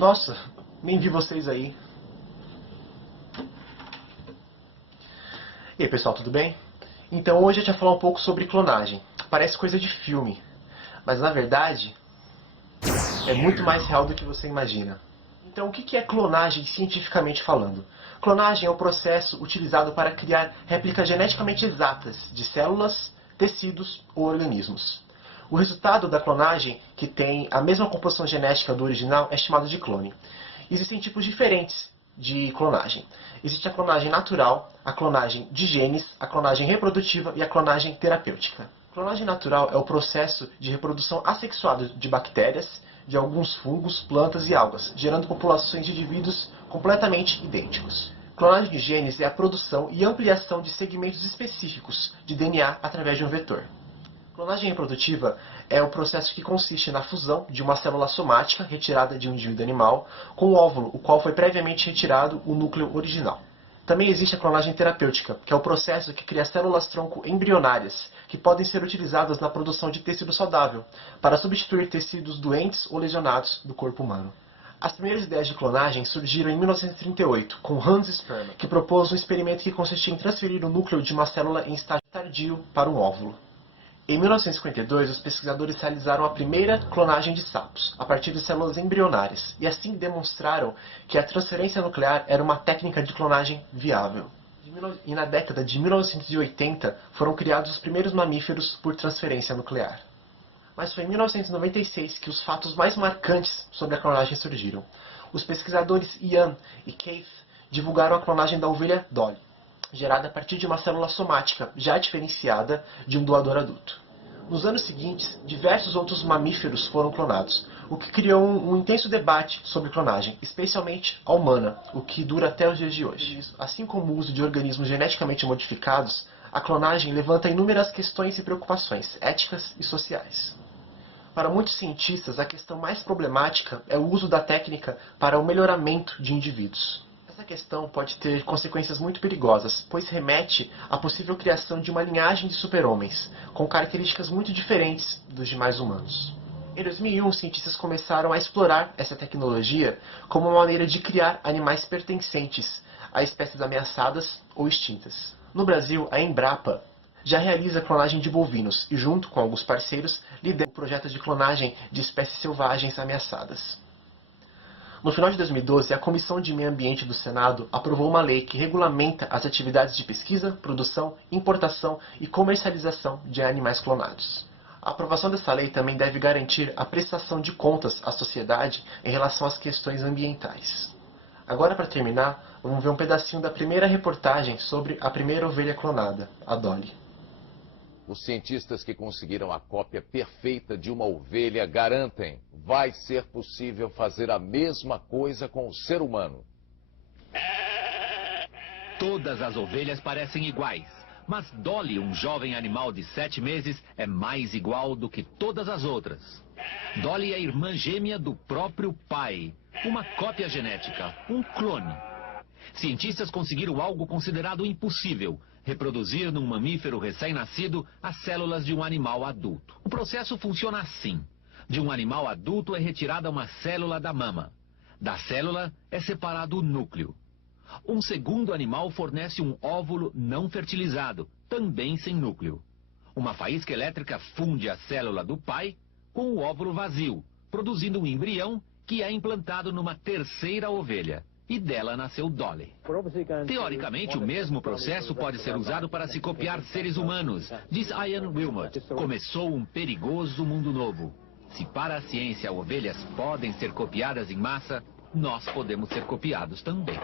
Nossa, nem vi vocês aí. E aí, pessoal, tudo bem? Então hoje a gente vai falar um pouco sobre clonagem. Parece coisa de filme, mas na verdade é muito mais real do que você imagina. Então o que é clonagem cientificamente falando? Clonagem é o processo utilizado para criar réplicas geneticamente exatas de células, tecidos ou organismos. O resultado da clonagem, que tem a mesma composição genética do original, é chamado de clone. Existem tipos diferentes de clonagem. Existe a clonagem natural, a clonagem de genes, a clonagem reprodutiva e a clonagem terapêutica. Clonagem natural é o processo de reprodução assexuada de bactérias, de alguns fungos, plantas e algas, gerando populações de indivíduos completamente idênticos. Clonagem de genes é a produção e ampliação de segmentos específicos de DNA através de um vetor. Clonagem reprodutiva é o processo que consiste na fusão de uma célula somática retirada de um indivíduo animal com o óvulo, o qual foi previamente retirado o núcleo original. Também existe a clonagem terapêutica, que é o processo que cria células-tronco embrionárias, que podem ser utilizadas na produção de tecido saudável, para substituir tecidos doentes ou lesionados do corpo humano. As primeiras ideias de clonagem surgiram em 1938, com Hans Sperman, que propôs um experimento que consistia em transferir o núcleo de uma célula em estágio tardio para um óvulo. Em 1952, os pesquisadores realizaram a primeira clonagem de sapos, a partir de células embrionárias, e assim demonstraram que a transferência nuclear era uma técnica de clonagem viável. E na década de 1980, foram criados os primeiros mamíferos por transferência nuclear. Mas foi em 1996 que os fatos mais marcantes sobre a clonagem surgiram. Os pesquisadores Ian e Keith divulgaram a clonagem da ovelha Dolly, gerada a partir de uma célula somática já diferenciada de um doador adulto. Nos anos seguintes, diversos outros mamíferos foram clonados, o que criou um intenso debate sobre clonagem, especialmente a humana, o que dura até os dias de hoje. Assim como o uso de organismos geneticamente modificados, a clonagem levanta inúmeras questões e preocupações éticas e sociais. Para muitos cientistas, a questão mais problemática é o uso da técnica para o melhoramento de indivíduos. Essa questão pode ter consequências muito perigosas, pois remete à possível criação de uma linhagem de super-homens, com características muito diferentes dos demais humanos. Em 2001, cientistas começaram a explorar essa tecnologia como uma maneira de criar animais pertencentes a espécies ameaçadas ou extintas. No Brasil, a Embrapa já realiza clonagem de bovinos e, junto com alguns parceiros, lidera projetos de clonagem de espécies selvagens ameaçadas. No final de 2012, a Comissão de Meio Ambiente do Senado aprovou uma lei que regulamenta as atividades de pesquisa, produção, importação e comercialização de animais clonados. A aprovação dessa lei também deve garantir a prestação de contas à sociedade em relação às questões ambientais. Agora, para terminar, vamos ver um pedacinho da primeira reportagem sobre a primeira ovelha clonada, a Dolly. Os cientistas que conseguiram a cópia perfeita de uma ovelha garantem: vai ser possível fazer a mesma coisa com o ser humano. Todas as ovelhas parecem iguais, mas Dolly, um jovem animal de 7 meses, é mais igual do que todas as outras. Dolly é a irmã gêmea do próprio pai, uma cópia genética, um clone. Cientistas conseguiram algo considerado impossível: reproduzir num mamífero recém-nascido as células de um animal adulto. O processo funciona assim. De um animal adulto é retirada uma célula da mama. Da célula é separado o núcleo. Um segundo animal fornece um óvulo não fertilizado, também sem núcleo. Uma faísca elétrica funde a célula do pai com o óvulo vazio, produzindo um embrião que é implantado numa terceira ovelha. E dela nasceu Dolly. Teoricamente, o mesmo processo pode ser usado para se copiar seres humanos, diz Ian Wilmot. Começou um perigoso mundo novo. Se para a ciência ovelhas podem ser copiadas em massa, nós podemos ser copiados também.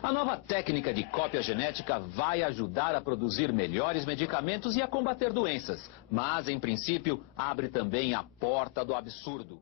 A nova técnica de cópia genética vai ajudar a produzir melhores medicamentos e a combater doenças. Mas, em princípio, abre também a porta do absurdo.